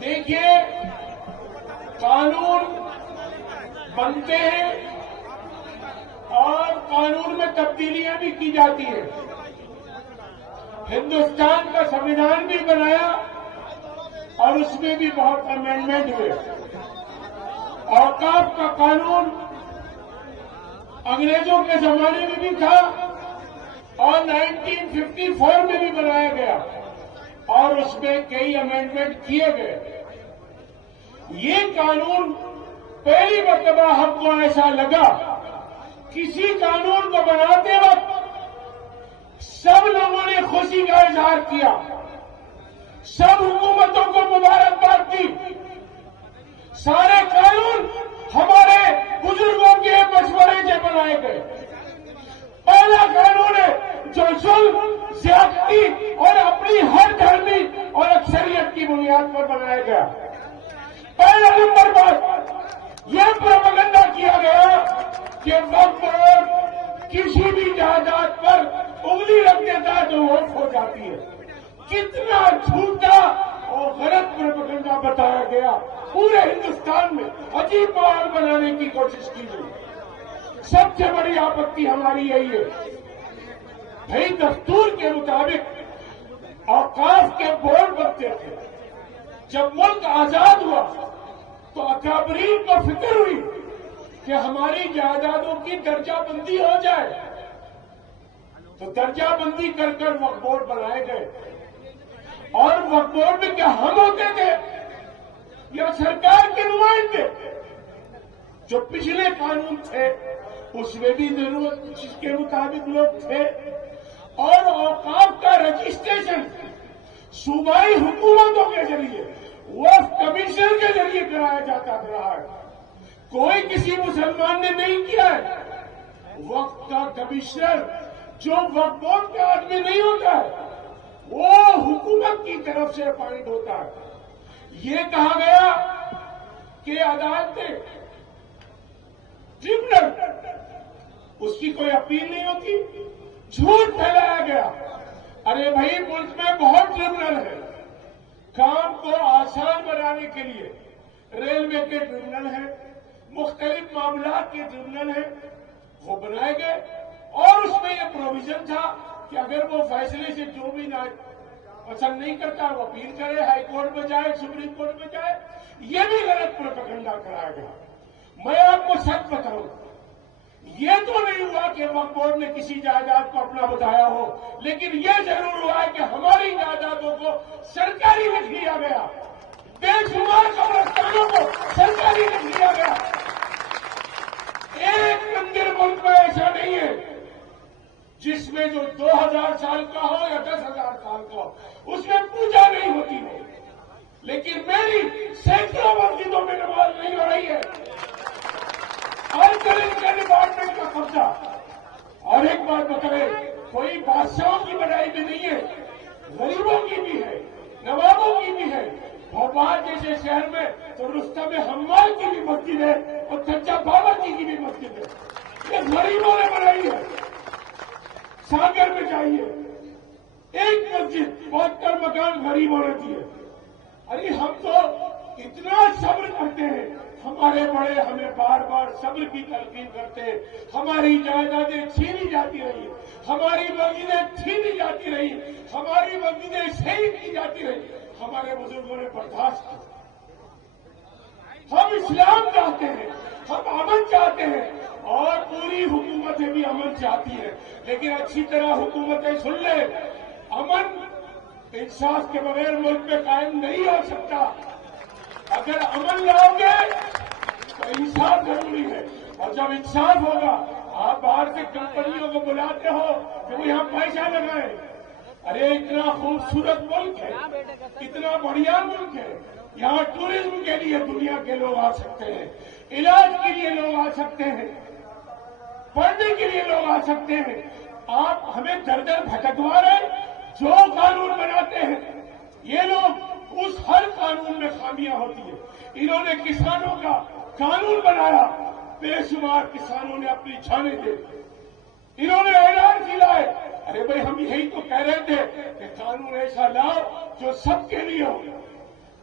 دیکھیے، قانون بنتے ہیں اور قانون میں تبدیلیاں بھی کی جاتی ہیں۔ ہندوستان کا سنویدھان بھی بنایا اور اس میں بھی بہت امینڈمنٹ ہوئے۔ اوقاف کا قانون انگریزوں کے زمانے میں بھی تھا اور 1954 میں بھی بنایا گیا اور اس میں کئی امینڈمنٹ کیے گئے۔ یہ قانون پہلی مرتبہ ہم کو ایسا لگا، کسی قانون کو بناتے وقت سب لوگوں نے خوشی کا اظہار کیا، سب حکومتوں کو مبارکباد دی۔ سارے قانون ہمارے بزرگوں کے مشورے سے بنائے گئے۔ پہلا قانون ہے جو ظلم، زیادتی اور اپنی ہر دھرمی اور اکثریت کی بنیاد پر بنایا گیا۔ پہلا نمبر پر یہ پروپیگنڈا کیا گیا کہ وقف بورڈ کسی بھی جائیداد پر انگلی رکھ دیتا ہے تو وقف ہو جاتی ہے۔ کتنا جھوٹا اور غلط پروپیگنڈا بتایا گیا، پورے ہندوستان میں عجیب ماحول بنانے کی کوشش کی گئی۔ سب سے بڑی آپتی ہماری یہی ہے، بھائی دستور کے مطابق اوقاف کے بورڈ بنتے تھے۔ جب ملک آزاد ہوا تو اکابرین کو فکر ہوئی کہ ہماری جائیدادوں کی درجہ بندی ہو جائے، تو درجہ بندی کر کر وقف بورڈ بنائے گئے۔ اور وقف بورڈ میں کیا ہم ہوتے تھے یا سرکار کے نمائندے؟ جو پچھلے قانون تھے اس میں بھی ضرورت جس کے مطابق لوگ تھے، اور اوقاف کا رجسٹریشن صوبائی حکومتوں کے ذریعے وقف کمیشن کے ذریعے کرایا جاتا رہا ہے۔ کوئی کسی مسلمان نے نہیں کیا ہے۔ وقف کا کمشنر جو وقف بورڈ کا آدمی نہیں ہوتا ہے، وہ حکومت کی طرف سے اپائنٹ ہوتا ہے۔ یہ کہا گیا کہ عدالت نے ٹریبونل اس کی کوئی اپیل نہیں ہوتی، جھوٹ پھیلایا گیا۔ ارے بھائی، ملک میں بہت ٹریبونل ہے، کام کو آسان بنانے کے لیے ریلوے کے ٹریبونل ہیں، مختلف معاملات کے ٹریبونل ہیں، وہ بنائے گئے اور اس میں یہ پروویژن تھا کہ اگر وہ فیصلے سے جو بھی نہ پسند نہیں کرتا وہ اپیل کرے، ہائی کورٹ میں جائے، سپریم کورٹ میں جائے۔ یہ بھی غلط پروپیگنڈا کرایا گیا۔ میں آپ کو سچ بتاؤں، یہ تو نہیں ہوا کہ وقف بورڈ نے کسی جائیداد کو اپنا بتایا ہو، لیکن یہ ضرور ہوا ہے کہ ہماری جائیدادوں کو سرکاری لکھ لیا گیا، بے شمار قبرستانوں کو سرکاری لکھ لیا گیا۔ ایک مندر ملک میں ایسا نہیں ہے جس میں جو 2000 سال کا ہو یا 10,000 سال کا ہو اس میں پوجا نہیں ہوتی ہو، لیکن میری سینکڑوں مسجدوں میں نماز نہیں ہو رہی ہے۔ کا ڈپارٹمنٹ کا قبضہ۔ اور ایک بات بتائے، کوئی بادشاہوں کی بڑائی بھی نہیں ہے، غریبوں کی بھی ہے، نوابوں کی بھی ہے۔ بھوپال جیسے شہر میں تو رستم حمال کی بھی مسجد ہے اور چچا بابا جی کی بھی مسجد ہے، یہ غریبوں نے بنائی ہے۔ ساگر میں چاہیے ایک مسجد، 72 مکان غریبوں نے دیے۔ ارے ہم تو اتنا صبر کرتے ہیں، ہمارے بڑے ہمیں بار بار صبر کی تلقین کرتے ہیں۔ ہماری جائیدادیں چھینی جاتی رہی، ہماری مسجدیں چھینی جاتی رہی، ہماری مسجدیں شہید کی جاتی رہی، ہمارے بزرگوں نے برداشت کیا۔ ہم اسلام چاہتے ہیں، ہم امن چاہتے ہیں اور پوری حکومتیں بھی امن چاہتی ہیں، لیکن اچھی طرح حکومتیں سن لیں، امن انصاف کے بغیر ملک میں قائم نہیں ہو سکتا۔ اگر امن لاؤ گے تو انصاف ضروری ہے، اور جب انصاف ہوگا آپ باہر سے کمپنیوں کو بلاتے ہو کہ وہ یہاں پیسہ لگائیں۔ ارے اتنا خوبصورت ملک ہے، اتنا بڑھیا ملک ہے، یہاں ٹورزم کے لیے دنیا کے لوگ آ سکتے ہیں، علاج کے لیے لوگ آ سکتے ہیں، پڑھنے کے لیے لوگ آ سکتے ہیں۔ آپ ہمیں در در بھٹکوا رہے، جو قانون بناتے ہیں یہ لوگ اس ہر قانون میں خامیاں ہوتی ہیں۔ انہوں نے کسانوں کا قانون بنایا، بے شمار کسانوں نے اپنی جانیں دے دی، انہوں نے اعلان دلائے۔ ارے بھائی، ہم یہی تو کہہ رہے تھے کہ قانون ایسا لاؤ جو سب کے لیے ہو۔